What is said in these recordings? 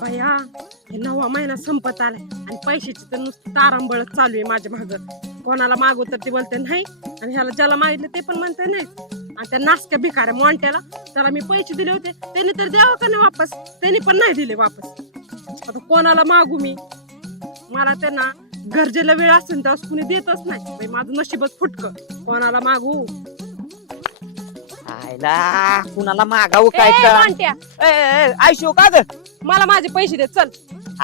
भया हे नवा महिना संपत आलाय आणि पैशाची तर नुसतं तारांबळच चालू आहे माझ्या माग. कोणाला मागू तर ते बोलते नाही. आणि ह्याला ज्याला मागितलं ते पण म्हणते नाही. आणि त्या नासक्या भिकाऱ्या मोंट्याला त्याला मी पैसे दिले होते त्याने तर द्यावं का नाही वापस? त्यांनी पण नाही दिले वापस. आता कोणाला मागू मी? मला त्यांना गरजेला वेळ असेल तेव्हा कुणी देतच नाही. माझं नशीबच फुटक. कोणाला मागू? आयला कुणाला मागावं काय ए, तर? मोंट्या, ए, ए, आयशो का ग? मला माझे पैसे दे चल.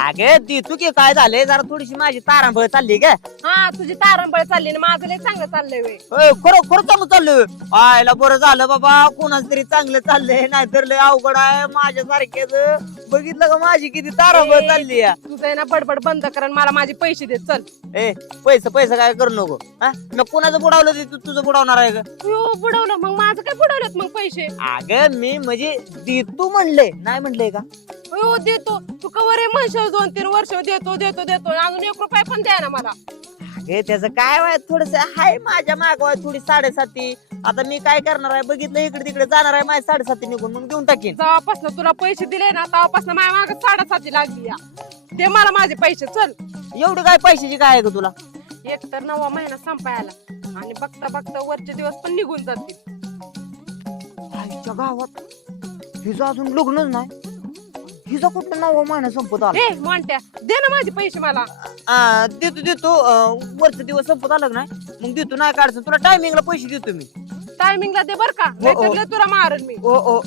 अगे देतो की काय झाले जरा थोडीशी माझी तारांबळ चालली ग. हा तुझी तारंबळ चालली ना माझं लय चांगलं चाललंय वे. खरं खरं चालू चाललं आयला बरं झालं बाबा कोणाच तरी चांगलं चाललंय नाहीतर लय अवघड आहे माझ्या सारख्याच बघितलं का माझी किती तारांबळ. चालली या? तुझं आहे ना बडबड बंद कर आणि मला माझे पैसे दे चल. ए पैसे पैसे काय करू नको? हा? मी कोणाचं बुडावलं ते? तू तुझं बुडावणार आहे ग हो बुडवलं. मग माझं काय बुडवलं मग पैसे? अगं मी म्हणजे देतो म्हणले. नाही म्हणले का? हो देतो. तू कवर आहे म्हणशील दोन तीन वर्ष? देतो देतो देतो. अजून एक रुपया पण द्या ना मला. अगे त्याचं काय वाय? थोडस हाय माझ्या मागवाय थोडी साडेसाती आता मी काय करणार आहे? बघितलं इकडे तिकडे जाणार आहे माझी साडेसाती निघून. मग देऊन टाकीन. जेव्हापासून तुला पैसे दिले ना तेव्हापासून माझ्या मागे साडेसाती लागली या. दे मला माझे पैसे चल. एवढी काय पैशाची काय आहे ग तुला? एक तर नवा महिना संपायला. आणि बघता बघता वरचे दिवस पण निघून जातील. आईच्या गावात. हिचं अजून लग्नच नाही. हिचा कुठलं नाव महिना संपत आला? ए मोंट्या दे ना माझे पैसे मला. आ, देतो देतो. अं, वरचा दिवस संपत आलं नाही? मग देतो नाही काढचं. तुला टायमिंगला पैसे देतो मी. टायमिंगला दे बर का. नाहीतर लय तुला मारन मी. हो हो.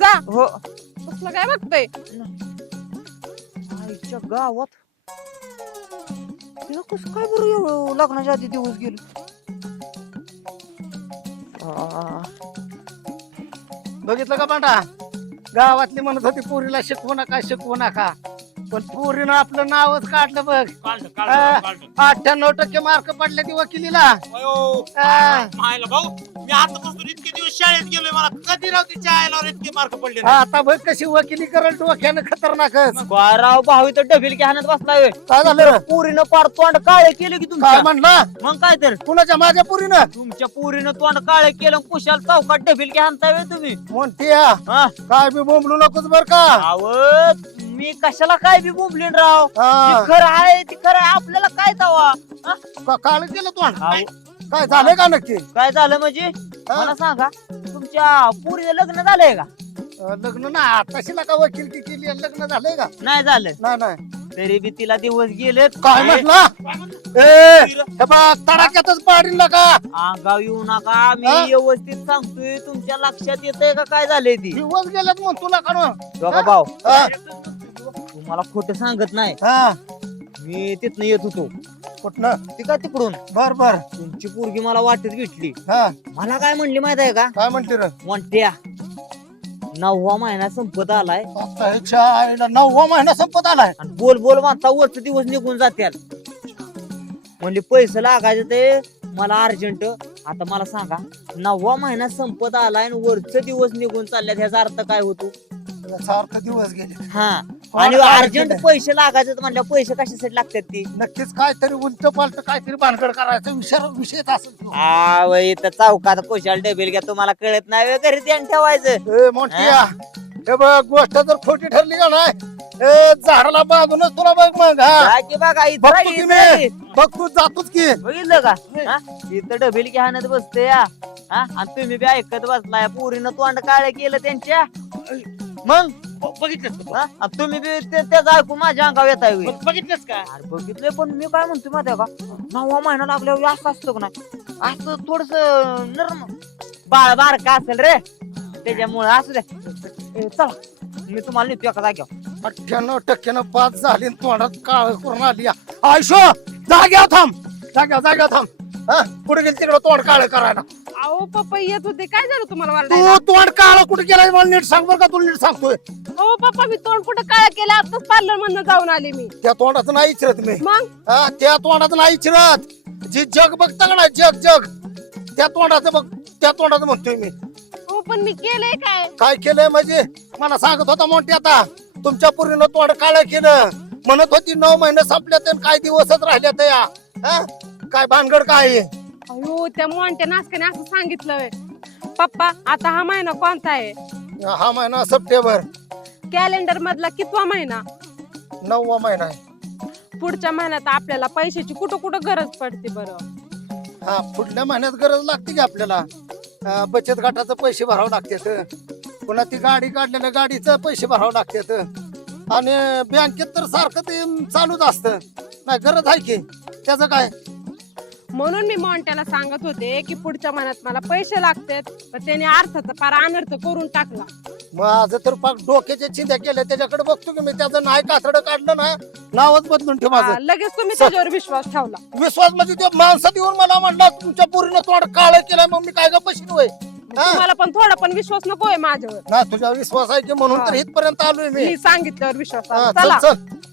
जा. हो. कसलं काय बघतोय? आईच्या गावात. तिला कसं काय बरं एवढं लग्नाच्या आधी दिवस गेलो? बघितलं का पांढरा? गावातली म्हणत होती पोरीला शिकवू नका शिकवू नका. पण पोरीनं आपलं नावच काढलं बघ. अठ्ठ्याण्णव टक्के मार्क पडले ती वकिलीला. मायला भाऊ. मी आतापासून इतके दिवस शाळेत गेलोय मला कधी तिच्या आयला इतके मार्क पडले नाही. आता बघ कशी वकिली करल डोक्यानं खतरनाकच. काय राव भाऊ इथं डबील घ्यानच बसलाय काय झालं? पुरीनं पार तोंड काळे केलं की काय तुमच्या म्हणलं? मग काय तर? कुणाच्या? माझ्या पोरीनं? तुमच्या पुरीनं तोंड काळे केलं कुशाल चौकात डबील व्हय तुम्ही. म्हणते हा. काय बी बोंबलू नकोस बर का? मी कशाला काय बी बोंबलीन राव? हा. खरं आहे ती खरं आहे आपल्याला काय तवा का- काळ केलं तू काय झालं का नक्की? काय झालं म्हणजे? मला सांगा तुमच्या पुरीचं लग्न झालंय का? अं, लग्न ना आताशी का वकिलकी केली आणि लग्न झालंय का? नाही झालं. नाही नाही. तरी बी तिला दिवस गेले काय म्हटलं? ए हे बघ तडाख्यातच पाडील का अंगाव येऊ नका. मी हा? व्यवस्थित सांगतोय तुमच्या लक्षात येतंय का काय झालंय ती? दिवस गेलेत मग तुला काढून बघा भाऊ. हा. तुम्हाला खोट सांगत नाही. हा. मी तिथनं येत होतो. कुठनं? ती का तिकडून. बर बर. तुमची पोरगी मला वाटत भेटली. हा. मला काय म्हणली माहीत आहे का? काय म्हणते रे? म्हणत्या नववा महिना संपत आलाय. आता ह्याच्या आईला नववा महिना संपत आलाय. आणि बोल बोल म्हणता वरच दिवस निघून जात्याल म्हणले पैसे लागायचे ते मला अर्जंट. आता मला सांगा नववा महिना संपत आलाय आणि वरच दिवस निघून चालल्यात ह्याचा अर्थ काय होतो? सारखं दिवस गेले. हा. आणि अर्जंट? पैसे लागायचे म्हणल्या पैसे कशासाठी लागतात ती नक्कीच काहीतरी उलट पालट काहीतरी भानगड करायचं विषय विषयच असेल तो. इथं चौकात कोशाल डबेल घ्या तुम्हाला कळत नाही व्हय, घरी ध्यान ठेवायचं ए हे बघ गोष्ट जर खोटी ठरली का नाही ए झाडाला बांधूनच तुला बघ मग हा जा की बघा इथं बघतो राही, की इथं मी. राही. बघ तू जातोच की बघितलं का हा? इथं डबेल घ्यानच बसते या हा? आणि तुम्ही बी ऐकत बसलाय पोरीनं तोंड काळ केलं त्यांच्या मग बघितलंस का? हा? तुम्ही बी ते- त्याचं ऐकून माझ्या अंगावर येत आहे बघ- बघितलंस का? अरे बघितलंय पण मी काय म्हणतो माहिती आहे का? नववा महिना लागल्यावर असं असतं का नाही? असं थोडस नरम बाळ बारका असेल रे. त्याच्यामुळे असू दे. ए, चला. मी तुम्हाला नेतो एका जाग्यावर अठ्ठ्याण्णव टक्क्यानं पास झाली आणि तोंडात काळ करून आली. आयशो जाग्या थांब. जाग्या जाग्या थांब. हा? कुठे गेली तिकडे तोंड काळ करायला. अहो पप्पा येत होते. काय झालं तुम्हाला तू तोंड काळ कुठे गेलाय मला नीट सांग बरं का तुला नीट सांगतोय. हो पप्पा मी तोंड कुठं काय केलं? आताच पार्लर मधनं जाऊन आले मी. त्या तोंडाचं नाही इचरत मी. मग? हा त्या तोंडाचं नाही इचरत. जे जग बघता का नाही जग जग. त्या तोंडाचं बघ त्या तोंडाचं म्हणतोय मी. हो पण मी केलंय काय? काय केलंय म्हणजे? मला सांगत होता मोठे आता तुमच्या पूर्वीनं तोंड काळ केलं. म्हणत होती नऊ महिने संपल्यात आणि काय दिवसच राहिल्यात या. हा? काय भानगड काय? आहे? अयो त्या मोंट्या नाचकाने असं सांगितलं पप्पा आता हा महिना कोणता आहे? हा महिना सप्टेंबर. कॅलेंडर मधला कितवा महिना? नववा महिना आहे. पुढच्या महिन्यात आपल्याला पैशाची कुठं कुठं गरज पडते बरं? हा पुढल्या महिन्यात गरज लागते की आपल्याला. अं, बचत गटाचं पैसे भरावं लागतात पुन्हा ती गाडी काढलेल्या गाडीचं पैसे भरावं लागतात आणि बँकेत तर सारखं ते चालूच असतं. नाही गरज आहे की. त्याचं काय? म्हणून मी मॉन्ट्याला सांगत होते की पुढच्या महिन्यात मला पैसे लागतात पण त्याने अर्थाचा फार अनर्थ करून टाकला माझं तर पाक डोक्याच्या चिंध्या केल्या त्याच्याकडे बघतो की मी त्याचं नाही कातडं काढलं ना नावच बदलून ठेव हा, माझं लगेच तुम्ही. त्याच्यावर विश्वास ठेवला विश्वास म्हणजे ते माणसात येऊन मला म्हणला तुमच्या पोरीनं तोंड काळ केलंय मग मी काय का पशी होय हा. तुम्हाला पण थोडा पण विश्वास नकोय माझ्यावर ना तुझ्या विश्वास आहे की म्हणून तर. इथपर्यंत आलोय मी मी सांगितल्यावर विश्वास हा, आला. चल चला चल